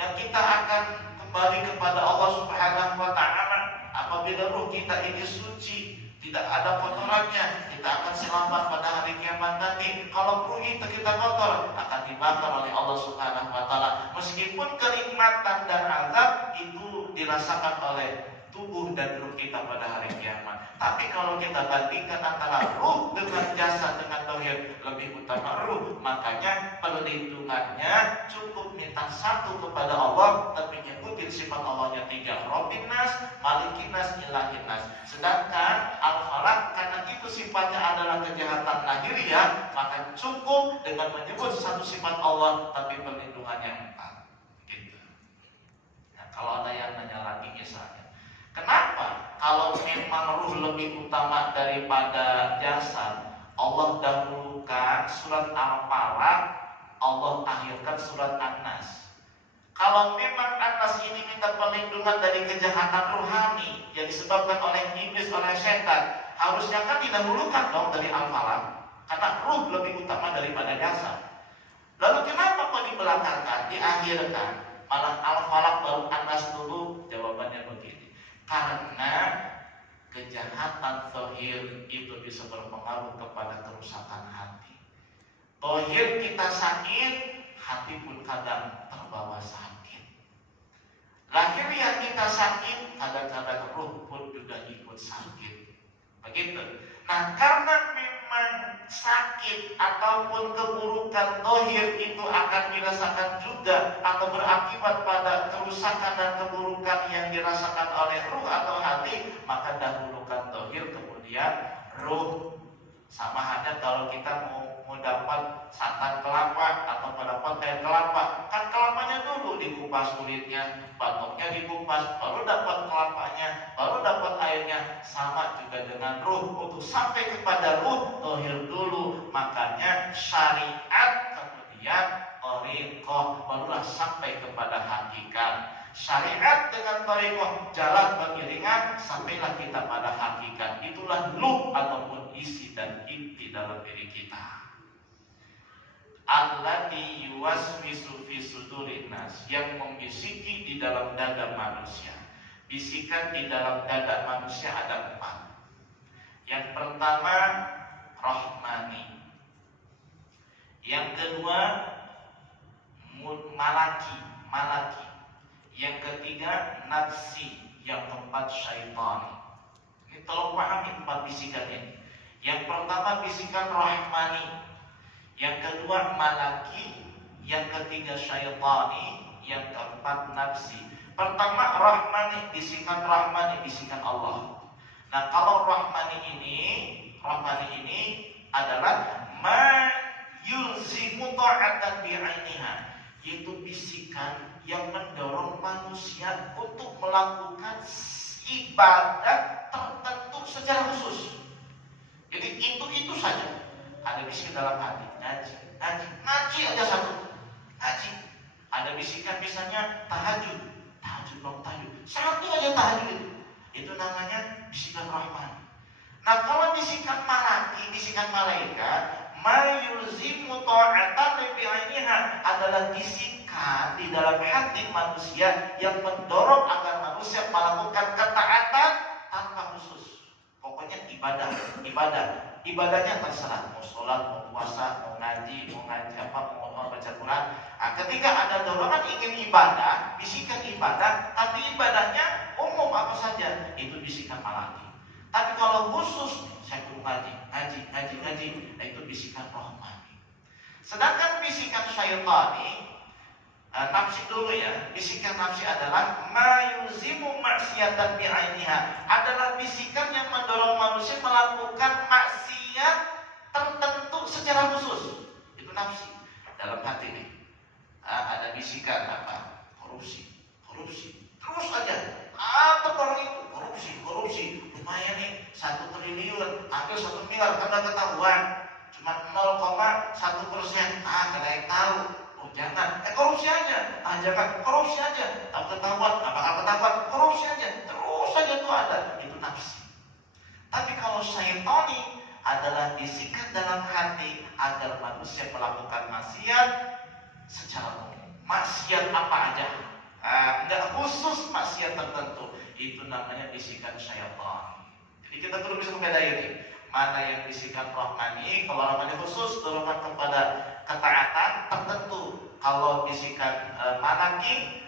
yang kita akan kembali kepada Allah Subhanahu wa Ta'ala apabila ruh kita ini suci, tidak ada kotorannya, kita akan selamat pada hari kiamat nanti. Kalau ruh itu kita kotor, akan dibakar oleh Allah Subhanahu wa Ta'ala. Meskipun kenikmatan dan azab itu dirasakan oleh tubuh dan ruh kita pada hari kiamat. Tapi kalau kita bandingkan antara ruh dengan jasad dengan tauhid, lebih utama ruh. Makanya perlindungannya cukup minta satu kepada Allah, tapi nyebutin sifat Allahnya 3, Rabbin Nas, Malikin Nas, Ilahin Nas. Sedangkan Al-Falaq karena itu sifatnya adalah kejahatan lahiriah, maka cukup dengan menyebut satu sifat Allah tapi perlindungannya 4. Gitu. Nah, kalau ada yang nanya lagi misalnya, kenapa kalau memang ruh lebih utama daripada jasad, Allah dahulukan surat Al-Falaq, Allah akhirkan surat An-Nas? Kalau memang An-Nas ini minta perlindungan dari kejahatan rohani yang disebabkan oleh iblis, oleh setan, harusnya kan didahulukan dong dari Al-Falaq, karena ruh lebih utama daripada jasad. Lalu kenapa kok dibelakangkan, diakhirkan, malah Al-Falaq baru An-Nas dulu? Jawabannya begini, karena kejahatan zahir itu bisa berpengaruh kepada kerusakan hati. Zahir kita sakit, hati pun kadang terbawa sakit. Lahiriah kita sakit, kadang-kadang ruh pun juga ikut sakit. Begitu. Nah, karena memang sakit ataupun keburukan zahir itu akan dirasakan juga atau berakibat pada kerusakan dan keburukan yang dirasakan oleh ruh atau hati, maka dahulukan zahir kemudian ruh. Sama halnya kalau kita mau dapat santan kelapa atau dapat air kelapa, kan kelapanya dulu dikupas kulitnya, batoknya dikupas, baru dapat kelapanya, baru dapat airnya. Sama juga dengan ruh, untuk sampai kepada ruh zahir dulu. Makanya syariat kemudian thariqah, barulah sampai kepada hakikat. Syariat dengan thariqah jalan beriringan, sampailah kita pada hakikat. Itulah lub ataupun isi dan inti dalam diri kita. Allati yuwaswisu fi sudurin nas, yang membisiki di dalam dada manusia. Bisikan di dalam dada manusia ada 4. Yang pertama rahmani, yang kedua malaki, yang ketiga nafsi, yang keempat syaitani. Ini tolong pahami 4 bisikan ini. Yang pertama bisikan rahmani, yang kedua malaki, yang ketiga syaitani, yang keempat nafsi. Pertama rahmani, bisikan Allah. Nah, kalau rahmani ini adalah ma yulzimu ta'atan bi'ainiha, yaitu bisikan yang mendorong manusia untuk melakukan ibadah tertentu secara khusus. Jadi itu saja. Ada bisikan dalam hati, ngaji aja satu, ngaji. Ada bisikan misalnya tahajud satu aja tahajud, itu namanya bisikan rahman. Nah, kalau bisikan malaki, bisikan malaikat, mayuzimu ta'atan bi'ainiha, adalah bisikan di dalam hati manusia yang mendorong agar manusia melakukan ketaatan tanpa khusus. Pokoknya ibadahnya terserah, mau sholat, mau puasa, mau ngaji apa, mau baca Quran. Nah, ketika ada dorongan ingin ibadah, bisikan ibadah, tapi ibadahnya umum apa saja, itu bisikan malaki. Tapi kalau khusus, saya perlu ngaji, nah itu bisikan rohmani. Sedangkan bisikan syaitani, nafsi dulu ya, bisikan nafsi adalah mayuzimu maksiatan bi'ainiha, adalah bisikan yang mendorong manusia melakukan maksiat tertentu secara khusus. Itu nafsi dalam hati nih. Ada bisikan apa? Korupsi, terus aja. Atau orang itu korupsi, lumayan nih 1 triliun, hampir 1 miliar, karena ketahuan cuma 0,1%. Kada yang tahu. Oh jangan, korupsi aja. Jangan korupsi aja. Tak ketahuan, bakal ketahuan, korupsi aja. Terus saja itu ada. Itu nafsi. Tapi kalau syaitani adalah bisikan dalam hati agar manusia melakukan maksiat secara umum. Maksiat apa aja? khusus maksiat tertentu, itu namanya bisikan syaitan. Jadi kita perlu bisa membedakan ini, mana yang bisikan rohmani. Kalau rohmani khusus dorongan kepada ketaatan tertentu. Kalau bisikan malaki,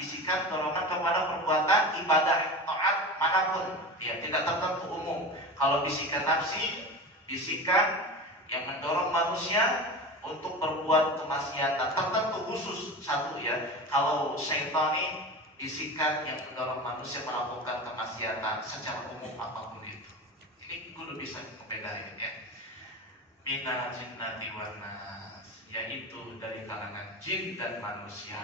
bisikan dorongan kepada perbuatan ibadah taat manapun, ya tidak tertentu, umum. Kalau bisikan nafsi, bisikan yang mendorong manusia untuk berbuat kemaksiatan tertentu khusus satu, ya. Kalau syaitani, bisikan yang mendorong manusia melakukan kemaksiatan secara umum apapun itu. Ini kudu bisa membedakan, ya. Minal jinnati wan nas, yaitu dari kalangan jin dan manusia.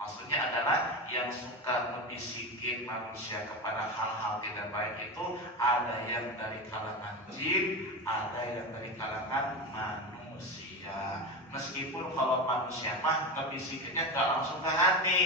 Maksudnya adalah yang suka membisikin manusia kepada hal-hal tidak baik itu ada yang dari kalangan jin, ada yang dari kalangan manusia. Meskipun kalau manusia mah ngebisikinnya gak langsung ke hati,